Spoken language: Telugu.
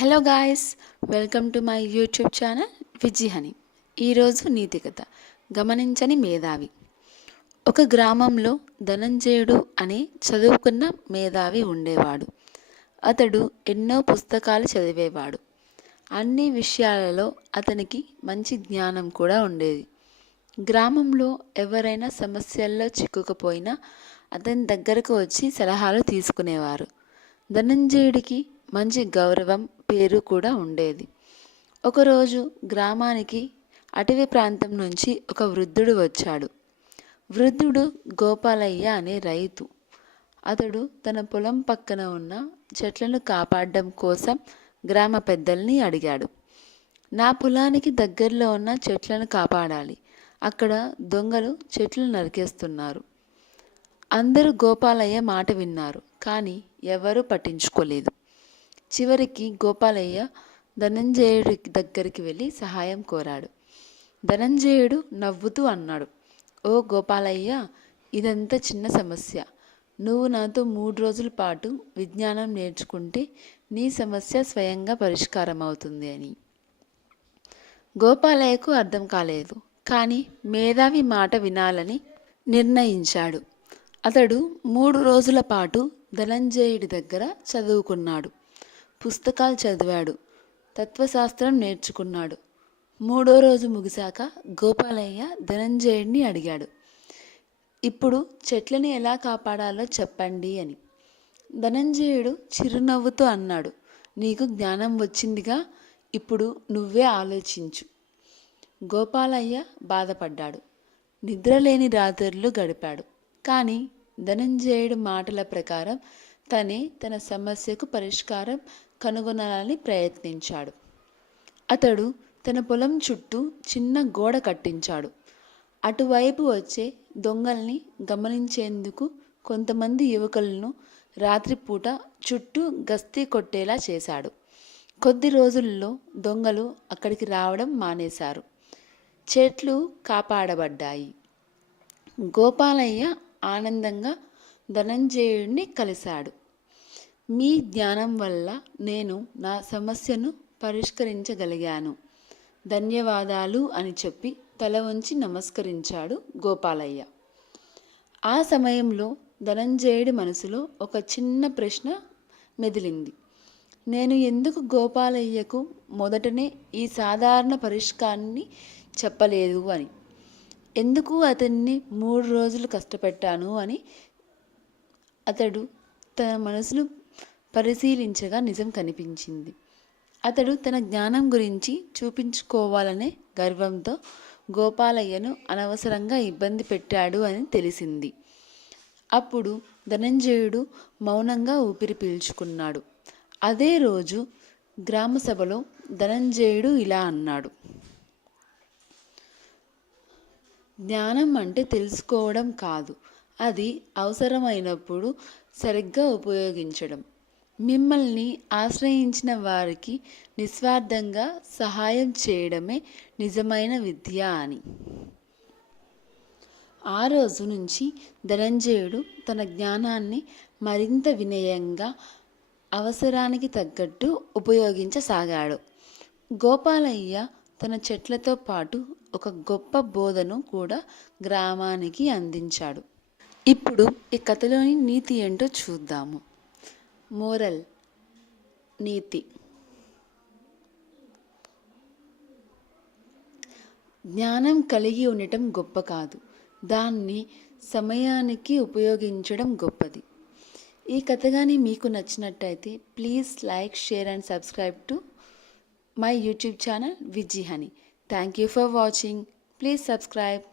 Hello guys, welcome to my YouTube channel Viji Honey. ఈరోజు నీతి కథ గమనించని మేధావి. ఒక గ్రామంలో ధనంజయుడు అనే చదువుకున్న మేధావి ఉండేవాడు. అతడు ఎన్నో పుస్తకాలు చదివేవాడు. అన్ని విషయాలలో అతనికి మంచి జ్ఞానం కూడా ఉండేది. గ్రామంలో ఎవరైనా సమస్యల్లో చిక్కుకుపోయినా అతని దగ్గరకు వచ్చి సలహాలు తీసుకునేవారు. ధనంజయుడికి మంచి గౌరవం, పేరు కూడా ఉండేది. ఒకరోజు గ్రామానికి అటవీ ప్రాంతం నుంచి ఒక వృద్ధుడు వచ్చాడు. వృద్ధుడు గోపాలయ్య అనే రైతు. అతడు తన పొలం పక్కన ఉన్న చెట్లను కాపాడడం కోసం గ్రామ పెద్దల్ని అడిగాడు. నా పొలానికి దగ్గరలో ఉన్న చెట్లను కాపాడాలి, అక్కడ దొంగలు చెట్లు నరికేస్తున్నారు. అందరూ గోపాలయ్య మాట విన్నారు, కానీ ఎవరూ పట్టించుకోలేదు. చివరికి గోపాలయ్య ధనంజయుడి దగ్గరికి వెళ్ళి సహాయం కోరాడు. ధనంజయుడు నవ్వుతూ అన్నాడు, ఓ గోపాలయ్య, ఇదంతా చిన్న సమస్య. నువ్వు నాతో 3 రోజుల పాటు విజ్ఞానం నేర్చుకుంటే నీ సమస్య స్వయంగా పరిష్కారం అవుతుంది అని. గోపాలయ్యకు అర్థం కాలేదు, కానీ మేధావి మాట వినాలని నిర్ణయించాడు. అతడు 3 రోజుల పాటు ధనంజయుడి దగ్గర చదువుకున్నాడు. పుస్తకాలు చదివాడు, తత్వశాస్త్రం నేర్చుకున్నాడు. 3వ రోజు ముగిశాక గోపాలయ్య ధనంజయుడిని అడిగాడు, ఇప్పుడు చెట్లను ఎలా కాపాడాలో చెప్పండి అని. ధనంజయుడు చిరునవ్వుతో అన్నాడు, నీకు జ్ఞానం వచ్చిందిగా, ఇప్పుడు నువ్వే ఆలోచించు. గోపాలయ్య బాధపడ్డాడు. నిద్రలేని రాత్రులు గడిపాడు. కానీ ధనంజయుడి మాటల ప్రకారం తన సమస్యకు పరిష్కారం కనుగొనాలని ప్రయత్నించాడు. అతడు తన పొలం చుట్టూ చిన్న గోడ కట్టించాడు. అటువైపు వచ్చే దొంగల్ని గమనించేందుకు కొంతమంది యువకులను రాత్రిపూట చుట్టూ గస్తీ కొట్టేలా చేశాడు. కొద్ది రోజుల్లో దొంగలు అక్కడికి రావడం మానేశారు. చెట్లు కాపాడబడ్డాయి. గోపాలయ్య ఆనందంగా ధనంజయుడిని కలిశాడు. మీ జ్ఞానం వల్ల నేను నా సమస్యను పరిష్కరించగలిగాను, ధన్యవాదాలు అని చెప్పి తల వంచి నమస్కరించాడు గోపాలయ్య. ఆ సమయంలో ధనంజయుడి మనసులో ఒక చిన్న ప్రశ్న మెదిలింది. నేను ఎందుకు గోపాలయ్యకు మొదటనే ఈ సాధారణ పరిష్కారాన్ని చెప్పలేదు అని, ఎందుకు అతన్ని 3 రోజులు కష్టపెట్టాను అని. అతడు తన మనసును పరిశీలించగా నిజం కనిపించింది. అతడు తన జ్ఞానం గురించి చూపించుకోవాలనే గర్వంతో గోపాలయ్యను అనవసరంగా ఇబ్బంది పెట్టాడు అని తెలిసింది. అప్పుడు ధనంజయుడు మౌనంగా ఊపిరి పీల్చుకున్నాడు. అదే రోజు గ్రామ సభలో ధనంజయుడు ఇలా అన్నాడు, జ్ఞానం అంటే తెలుసుకోవడం కాదు, అది అవసరమైనప్పుడు సరిగ్గా ఉపయోగించడం. మిమ్మల్ని ఆశ్రయించిన వారికి నిస్వార్థంగా సహాయం చేయడమే నిజమైన విద్య అని. ఆ రోజు నుంచి ధనంజయుడు తన జ్ఞానాన్ని మరింత వినయంగా, అవసరానికి తగ్గట్టు ఉపయోగించసాగాడు. గోపాలయ్య తన చెట్లతో పాటు ఒక గొప్ప బోధను కూడా గ్రామానికి అందించాడు. ఇప్పుడు ఈ కథలోని నీతి ఏంటో చూద్దాము. మోరల్, నీతి. జ్ఞానం కలిగి ఉండటం గొప్ప కాదు, దాన్ని సమయానికి ఉపయోగించడం గొప్పది. ఈ కథ కానీ మీకు నచ్చినట్టయితే please like, share and subscribe to my YouTube channel Viji Honey. Thank you for watching. Please subscribe.